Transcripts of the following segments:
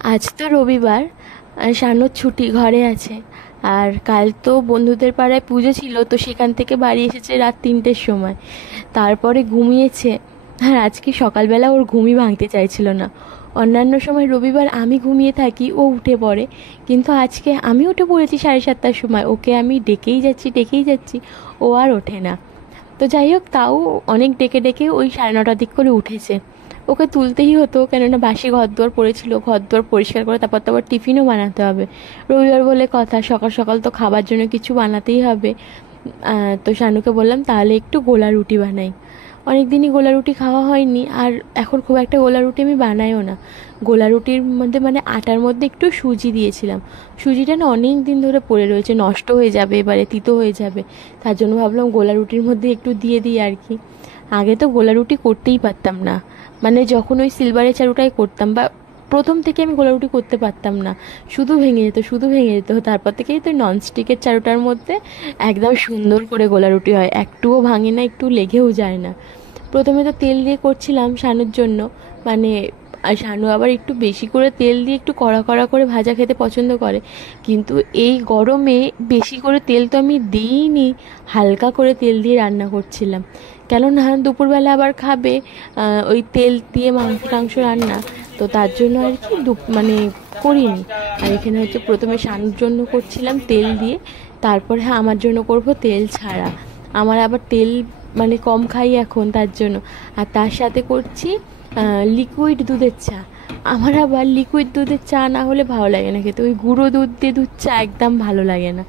আজ তো রবিবার, শানুর ছুটি, ঘরে আছে। আর কাল তো বন্ধুদের পাড়ায় পুজো ছিল, তো সেখান থেকে বাড়ি এসেছে রাত 3টের সময়। তারপরে ঘুমিয়েছে। আর আজকে সকালবেলা ওর ঘুমই ভাঙতে চাইছিল না। অন্যান্য সময় রবিবার আমি ঘুমিয়ে থাকি, ও উঠে পড়ে। কিন্তু আজকে আমি উঠে পড়েছি 7:30টার সময়, ওকে আমি ডেকেই যাচ্ছি, ও আর ওঠে না। তো যাই হোক, তাও অনেক ডেকে ডেকে ওই 9:30টার দিক করে উঠেছে। ওকে তুলতেই হতো, কেননা বাসি ঘরদোর পড়েছিল, ঘরদোর পরিষ্কার করে তারপর টিফিনও বানাতে হবে। রবিবার বলে কথা, সকাল সকাল তো খাবার জন্য কিছু বানাতেই হবে। তো শানুকে বললাম তাহলে একটু গোলা রুটি বানাই। অনেক দিনই গোলা রুটি খাওয়া হয়নি, আর এখন খুব একটা গোলা রুটি আমি বানাইও না। গোলা রুটির মধ্যে মানে আটার মধ্যে একটু সুজি দিয়েছিলাম। সুজিটা না অনেক দিন ধরে পড়ে রয়েছে, নষ্ট হয়ে যাবে, এবারে তিতো হয়ে যাবে। তার জন্য ভাবলাম গোলা রুটির মধ্যে একটু দিয়ে দিই আর কি। আগে তো গোলা রুটি করতেই পারতাম না, মানে যখন ওই সিলভারের চারুটাই করতাম বা প্রথম থেকে আমি গোলা রুটি করতে পারতাম না। শুধু ভেঙে যেত। তারপর থেকেই তো ননস্টিকের চারুটার মধ্যে একদম সুন্দর করে গোলা রুটি হয়, একটুও ভাঙে না, একটু লেগেও যায় না। প্রথমে তো তেল দিয়ে করছিলাম শানুর জন্য, মানে আর শানু আবার একটু বেশি করে তেল দিয়ে একটু কড়া কড়া করে ভাজা খেতে পছন্দ করে। কিন্তু এই গরমে বেশি করে তেল তো আমি দিইনি, হালকা করে তেল দিয়ে রান্না করছিলাম। কেননা দুপুরবেলা আবার খাবে, ওই তেল দিয়ে মাংস টাংস রান্না। তো তার জন্য আর কি মানে করিনি। আর এখানে হচ্ছে প্রথমে শানুর জন্য করছিলাম তেল দিয়ে, তারপরে আমার জন্য করব তেল ছাড়া। আমার আবার তেল মানে কম খাই এখন, তার জন্য। আর তার সাথে করছি লিকুইড দুধের চা। আমার আবার লিকুইড দুধের চা না হলে ভালো লাগে না খেতে, ওই গুঁড়ো দুধ দিয়ে দুধ চা একদম ভালো লাগে না।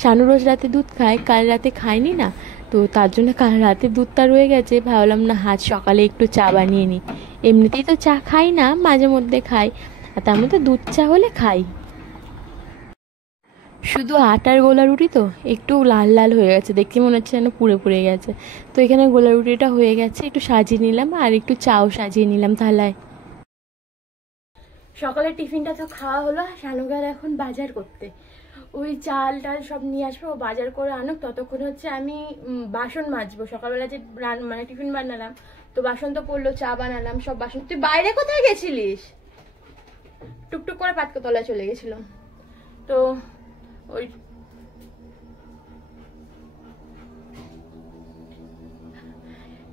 শানু রোজ রাতে দুধ খায়, কাল রাতে খায়নি না, তো তার জন্য কাল রাতে দুধটা রয়ে গেছে। ভাবলাম না আজ সকালে একটু চা বানিয়ে নিই। এমনিতেই তো চা খাই না, মাঝে মধ্যে খাই, আর তার মধ্যে দুধ চা হলে খাই। শুধু আটার গোলা রুটি তো একটু লাল লাল হয়ে গেছে, দেখতে মনে হচ্ছে যেন পুড়ে পুড়ে গেছে। তো এখানে গোলা রুটিটা হয়ে গেছে, একটু সাজিয়ে নিলাম আর একটু চাও সাজিয়ে নিলাম থালায়। সকালে টিফিনটা তো খাওয়া হলো, শানু গেল এখন বাজার করতে। ওই চাল টাল সব নিয়ে আসবো, ও বাজার করে আনুক, ততক্ষণ হচ্ছে আমি বাসন মাজবো। সকালবেলা যে মানে টিফিন বানালাম, তো বাসন তো পড়লো, চা বানালাম, সব বাসন। তুই বাইরে কোথায় গেছিলিস? টুকটুক করে পাতকতলায় চলে গেছিলাম। তো ওই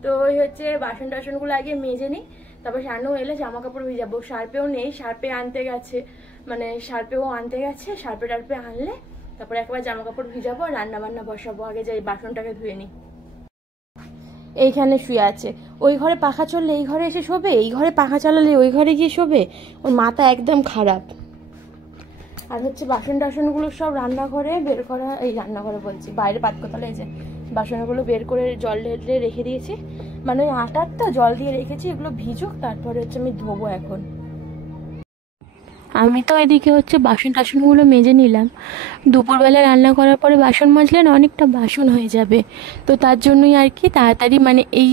তো ওই হচ্ছে বাসন টাসনগুলো আগে মেজে নিই, তারপর শানু এলে জামা কাপড় ভিজাবো। শার্পেও নেই, শার্পে আনতে গেছে, মানে শার্পেও আনতে গেছে। শার্পে টার্পে আনলে তারপরে একবার জামা কাপড় ভিজাবো আর রান্না বান্না বসাবো। আগে যাই বাসনটাকে ধুয়ে নিই। এইখানে শুয়ে আছে, ওই ঘরে পাখা চললে এই ঘরে এসে শোবে, এই ঘরে পাখা চালালে ওই ঘরে গিয়ে শোবে। ওর মাথা একদম খারাপ। আর হচ্ছে বাসন টাসনগুলো সব রান্নাঘরে বের করা, এই রান্নাঘরে বলছি, বাইরে পাতকতলে এই যে বাসনগুলো বের করে জল ঢেলে রেখে দিয়েছি। মানে ওই আটারটা জল দিয়ে রেখেছি, এগুলো ভিজুক, তারপরে হচ্ছে আমি ধোবো এখন। আমি তো এদিকে হচ্ছে বাসন টাসনগুলো মেজে নিলাম। দুপুরবেলা রান্না করার পরে বাসন মাজলে না অনেকটা বাসন হয়ে যাবে, তো তার জন্যই আর কি তাড়াতাড়ি মানে এই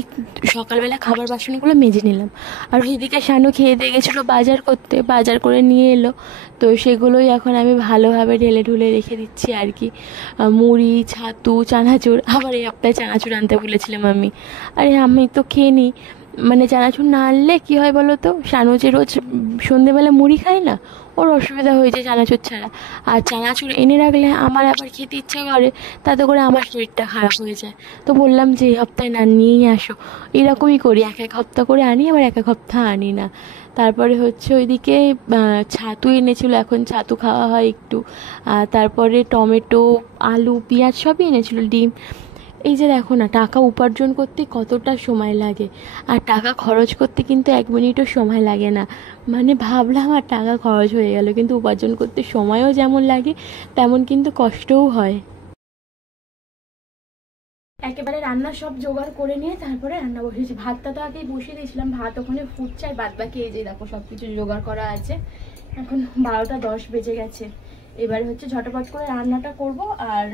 সকালবেলা খাবার বাসনগুলো মেজে নিলাম। আর ওইদিকে শানু খেয়ে দিয়ে গেছিলো বাজার করতে, বাজার করে নিয়ে এলো। তো সেগুলোই এখন আমি ভালোভাবে ঢেলে ঢুলে রেখে দিচ্ছি আর কি। মুড়ি, ছাতু, চানাচুর, আবার এই সপ্তাহে চানাচুর আনতে বলেছিলাম আমি। আরে আমি তো খেয়ে নিই, মানে চানাচুর না আনলে কী হয় বলো তো, শানু যে রোজ সন্ধেবেলা মুড়ি খায় না, ওর অসুবিধা হয়েছে চানাচুর ছাড়া। আর চানাচুর এনে রাখলে আমার আবার খেতে ইচ্ছা করে, তাতে করে আমার শরীরটা খারাপ হয়ে যায়। তো বললাম যে এই সপ্তাহে না নিয়েই আসো। এরকমই করি, এক এক সপ্তাহ করে আনি, আবার এক এক সপ্তাহ আনি না। তারপরে হচ্ছে ওইদিকে ছাতু এনেছিল, এখন ছাতু খাওয়া হয় একটু। তারপরে টমেটো, আলু, পেঁয়াজ সবই এনেছিল, ডিম। এই যে দেখো না, টাকা উপার্জন করতে কতটা সময় লাগে, আর টাকা খরচ করতে কিন্তু 1 মিনিটও সময় লাগে না। মানে ভাবলাম আর টাকা খরচ হয়ে গেল, কিন্তু উপার্জন করতে সময়ও যেমন লাগে তেমন কিন্তু কষ্টও হয়। একেবারে রান্না সব জোগাড় করে নিয়ে তারপরে রান্না বসিয়েছি। ভাতটা তো আগেই বসিয়ে দিয়েছিলাম, ভাত ওখানে ফুটছে, আর বাদ বাকি এই যে দেখো সব কিছু জোগাড় করা আছে। এখন 12টা 10 বেজে গেছে। এবারে হচ্ছে ঝটপট করে রান্নাটা করব। আর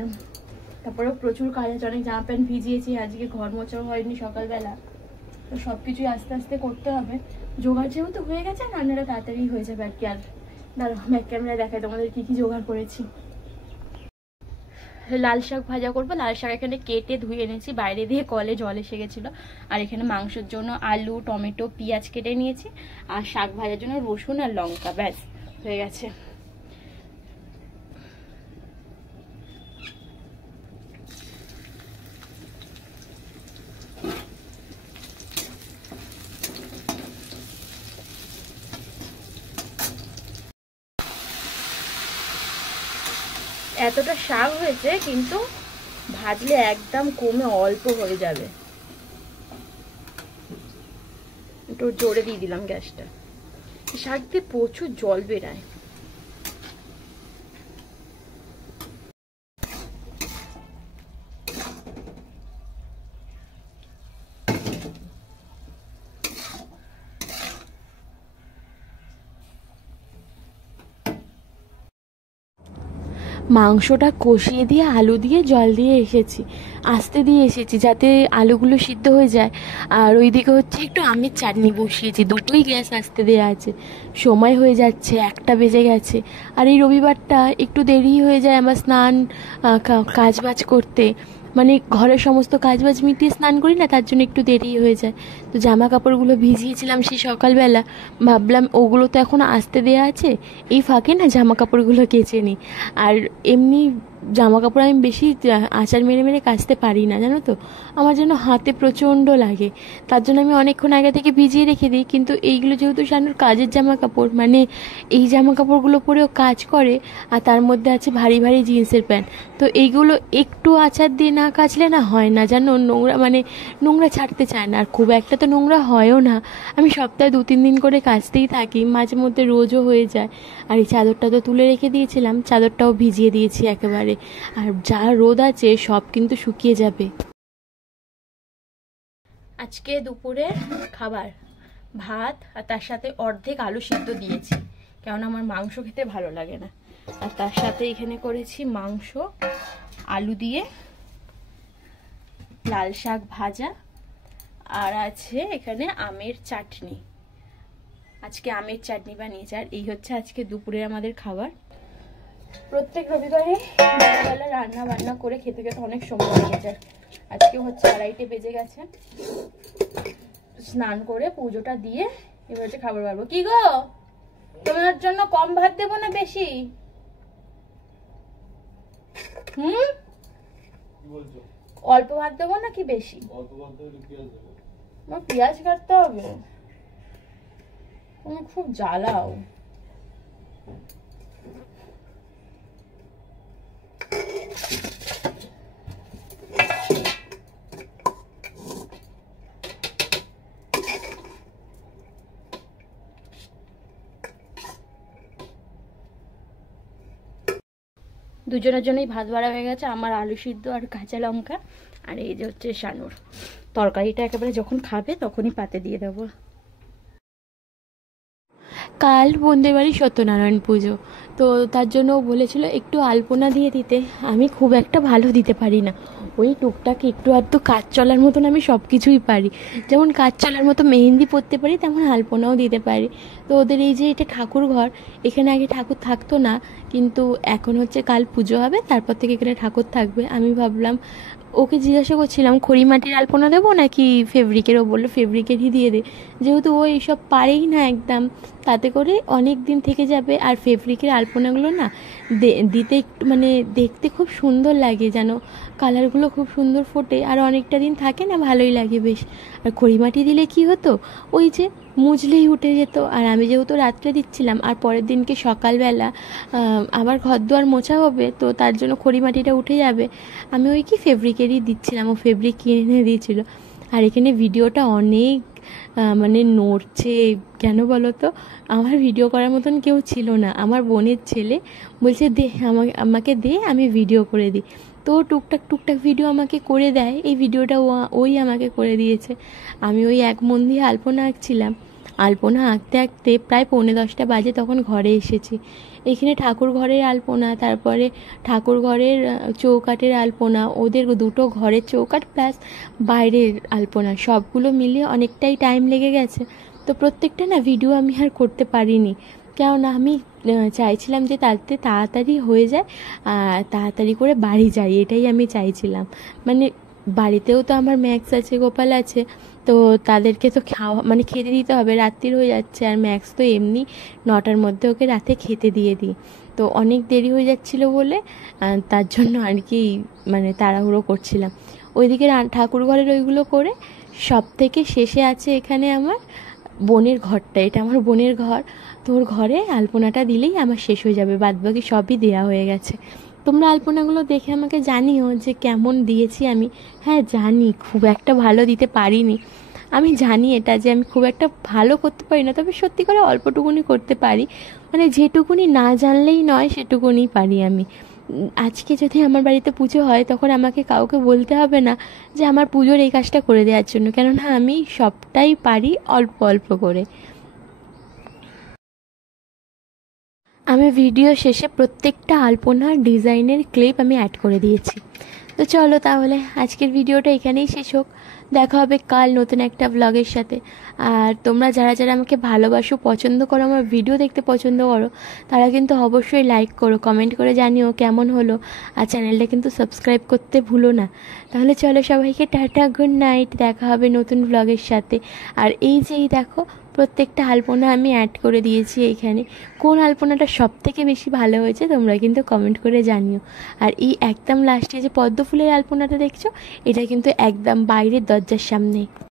তারপরেও প্রচুর কাজ আছে, অনেক জামা প্যান্ট ভিজিয়েছি, আজকে ঘর মোছাও হয়নি সকালবেলা। তো সব কিছুই আস্তে আস্তে করতে হবে। জোগাড় যেহেতু হয়ে গেছে, রান্নাটা তাড়াতাড়ি হয়ে যাবে আর কি। আর দাঁড়াও ব্যাক ক্যামেরা দেখাই তোমাদের কী কী জোগাড় করেছি। লাল শাক ভাজা করবো। লাল শাক এখানে কেটে ধুয়ে এনেছি, বাইরে দিয়ে কলে জল এসে গেছিলো। আর এখানে মাংসের জন্য আলু, টমেটো, পেঁয়াজ কেটে নিয়েছি। আর শাক ভাজার জন্য রসুন আর লঙ্কা, ব্যাস হয়ে গেছে। এতটা শাক হয়েছে কিন্তু ভাজলে একদম কমে অল্প হয়ে যাবে। একটু জোরে দিয়ে দিলাম গ্যাসটা। শাক দিয়ে প্রচুর জল বেরায়। মাংসটা কষিয়ে দিয়ে আলু দিয়ে জল দিয়ে এসেছি, আস্তে দিয়ে এসেছি যাতে আলুগুলো সিদ্ধ হয়ে যায়। আর ওইদিকে হচ্ছে একটু আমের চাটনি বসিয়েছি, দুটোই গ্যাস আস্তে দেওয়া আছে। সময় হয়ে যাচ্ছে, 1টা বেজে গেছে। আর এই রবিবারটা একটু দেরি হয়ে যায় আমার স্নান কাজবাজ করতে, মানে ঘরের সমস্ত কাজবাজ মিটিয়ে স্নান করি না, তার জন্য একটু দেরি হয়ে যায়। তো জামা কাপড়গুলো ভিজিয়েছিলাম সেই সকালবেলা, ভাবলাম ওগুলো তো এখন আস্তে দেওয়া আছে, এই ফাঁকে না জামা কাপড়গুলো কেচে নিই। আর এমনি জামা কাপড় আমি বেশি আঁচার মেরে মেরে কাচতে পারি না, জানো তো, আমার যেন হাতে প্রচণ্ড লাগে। তার জন্য আমি অনেকক্ষণ আগে থেকে ভিজিয়ে রেখে দিই। কিন্তু এইগুলো যেহেতু শানুর কাজের জামা কাপড়, মানে এই জামা কাপড়গুলো পরেও কাজ করে, আর তার মধ্যে আছে ভারী ভারী জিন্সের প্যান্ট, তো এইগুলো একটু আচার দিয়ে না কাচলে না হয় না, জানো, নোংরা মানে নোংরা ছাড়তে চায় না। আর খুব একটা তো নোংরা হয়ও না, আমি সপ্তাহে 2-3 দিন করে কাচতেই থাকি, মাঝে মধ্যে রোজও হয়ে যায়। আর এই চাদরটা তো তুলে রেখে দিয়েছিলাম, চাদরটাও ভিজিয়ে দিয়েছি একেবারে। আর যা রোদ আছে সব কিন্তু শুকিয়ে যাবে। আজকে দুপুরে খাবার ভাত, আর তার সাথে অর্ধেক আলু সিদ্ধ দিয়েছি, কেননা আমার মাংস খেতে ভালো লাগে না। আর তার সাথে এখানে করেছি মাংস আলু দিয়ে, লাল শাক ভাজা, আর আছে এখানে আমের চাটনি। আজকে আমের চাটনি বানিয়েছি। আর এই হচ্ছে আজকে দুপুরে আমাদের খাবার। প্রত্যেক রবিবারে বেলা রান্না বান্না করে খেতে খেতে অনেক সময় লেগে যায়। আজকে হচ্ছে 2:30 বেজে গেছে। স্নান করে পুজোটা দিয়ে এবার হচ্ছে খাবার বাড়বো। কি গো, তোমার জন্য কম ভাত দেবো না বেশি? অল্প ভাত দেবো নাকি বেশি? আমার পেঁয়াজ কাটতে হবে, তুমি খুব জ্বালাও। দুজনের জন্যই ভাত বাড়া হয়ে গেছে, আমার আলু সিদ্ধ আর কাঁচা লঙ্কা। আর এই যে হচ্ছে শানুর তরকারিটা, একেবারে যখন খাবে তখনই পাতে দিয়ে দেবো। কাল বোনদের বাড়ি সত্যনারায়ণ পুজো, তো তার জন্য বলেছিল একটু আলপনা দিয়ে দিতে। আমি খুব একটা ভালো দিতে পারি না, ওই টুকটাক একটু আধটু কাজ চলার মতন আমি সব কিছুই পারি। যেমন কাজ চলার মতো মেহেন্দি পরতে পারি, তেমন আলপনাও দিতে পারি। তো ওদের এই যে এটা ঠাকুর ঘর, এখানে আগে ঠাকুর থাকতো না, কিন্তু এখন হচ্ছে কাল পুজো হবে, তারপর থেকে এখানে ঠাকুর থাকবে। আমি ভাবলাম, ওকে জিজ্ঞাসা করছিলাম খড়িমাটির আলপনা দেবো নাকি ফেব্রিকের, ও বললো ফেব্রিকেরই দিয়ে দে, যেহেতু ও এইসব পারেই না একদম, তাতে করে অনেক দিন থেকে যাবে। আর ফেব্রিকের আলপনাগুলো না দিতে একটু মানে দেখতে খুব সুন্দর লাগে, যেন কালারগুলো খুব সুন্দর ফোটে, আর অনেকটা দিন থাকে না, ভালোই লাগে বেশ। আর খড়িমাটি দিলে কি হতো, ওই যে মুছলেই উঠে যেত। আর আমি যেহেতু রাত্রে দিচ্ছিলাম, আর পরের দিনকে সকালবেলা আবার ঘর দুয়ার মোছা হবে, তো তার জন্য খড়িমাটিটা উঠে যাবে। আমি ওই কি ফেব্রিকেরই দিচ্ছিলাম, ও ফেব্রিক কিনে দিয়েছিল। আর এখানে ভিডিওটা অনেক মানে নড়ছে কেন বলো তো, আমার ভিডিও করার মতন কেউ ছিল না। আমার বোনের ছেলে বলছে দে আমাকে দে, আমি ভিডিও করে দিই। তো টুকটাক টুকটাক ভিডিও আমাকে করে দেয়। এই ভিডিওটা ওই আমাকে করে দিয়েছে। আমি ওই এক মন দিয়ে আলপনা আঁকছিলাম, আলপনা আঁকতে আঁকতে প্রায় 9:45 বাজে, তখন ঘরে এসেছি। এখানে ঠাকুর ঘরের আলপনা, তারপরে ঠাকুর ঘরের চৌকাঠের আলপনা, ওদের দুটো ঘরের চৌকাঠ প্লাস বাইরের আলপনা, সবগুলো মিলিয়ে অনেকটাই টাইম লেগে গেছে। তো প্রত্যেকটা না ভিডিও আমি আর করতে পারিনি, কেননা আমি চাইছিলাম যে তাতে তাড়াতাড়ি হয়ে যায়, তাড়াতাড়ি করে বাড়ি যাই, এটাই আমি চাইছিলাম। মানে বাড়িতেও তো আমার ম্যাক্স আছে, গোপাল আছে, তো তাদেরকে তো খাওয়া মানে খেতে দিতে হবে, রাত্রির হয়ে যাচ্ছে। আর ম্যাক্স তো এমনি 9টার মধ্যে ওকে রাতে খেতে দিয়ে দিই। তো অনেক দেরি হয়ে যাচ্ছিলো বলে তার জন্য আর কি মানে তাড়াহুড়ো করছিলাম। ওইদিকে ঠাকুর ঘরের ওইগুলো করে সব থেকে শেষে আছে এখানে আমার বোনের ঘরটা। এটা আমার বোনের ঘর। তো ওর ঘরে আলপনাটা দিলেই আমার শেষ হয়ে যাবে, বাদবাকি সবই দেয়া হয়ে গেছে। তোমরা আলপনাগুলো দেখে আমাকে জানিও যে কেমন দিয়েছি আমি। হ্যাঁ জানি খুব একটা ভালো দিতে পারিনি, আমি জানি এটা যে আমি খুব একটা ভালো করতে পারি না, তবে সত্যি করে অল্পটুকুনি করতে পারি, মানে যেটুকুনি না জানলেই নয় সেটুকুনি পারি আমি। আজকে যদি আমার বাড়িতে পুজো হয় তখন আমাকে কাউকে বলতে হবে না যে আমার পুজোর এই কাজটা করে দেওয়ার জন্য, কেননা আমি সবটাই পারি অল্প অল্প করে। আমি ভিডিও শেষে প্রত্যেকটা আলপনার ডিজাইনের ক্লিপ আমি অ্যাড করে দিয়েছি। তো চলো তাহলে আজকের ভিডিওটা এখানেই শেষ হোক। দেখা হবে কাল নতুন একটা ব্লগের সাথে। আর তোমরা যারা যারা আমাকে ভালোবাসো, পছন্দ করো, আমার ভিডিও দেখতে পছন্দ করো, তারা কিন্তু অবশ্যই লাইক করো, কমেন্ট করে জানিও কেমন হলো। আর চ্যানেলটা কিন্তু সাবস্ক্রাইব করতে ভুলো না। তাহলে চলো সবাইকে টাটা, গুড নাইট, দেখা হবে নতুন ব্লগের সাথে। আর এই দেখো প্রত্যেকটা আলপনা আমি অ্যাড করে দিয়েছি এইখানে। কোন আলপনাটা সব থেকে বেশি ভালো হয়েছে তোমরা কিন্তু কমেন্ট করে জানিও। আর এই একদম লাস্টে যে পদ্ম ফুলের আলপনাটা দেখছো, এটা কিন্তু একদম বাইরের দরজার সামনে।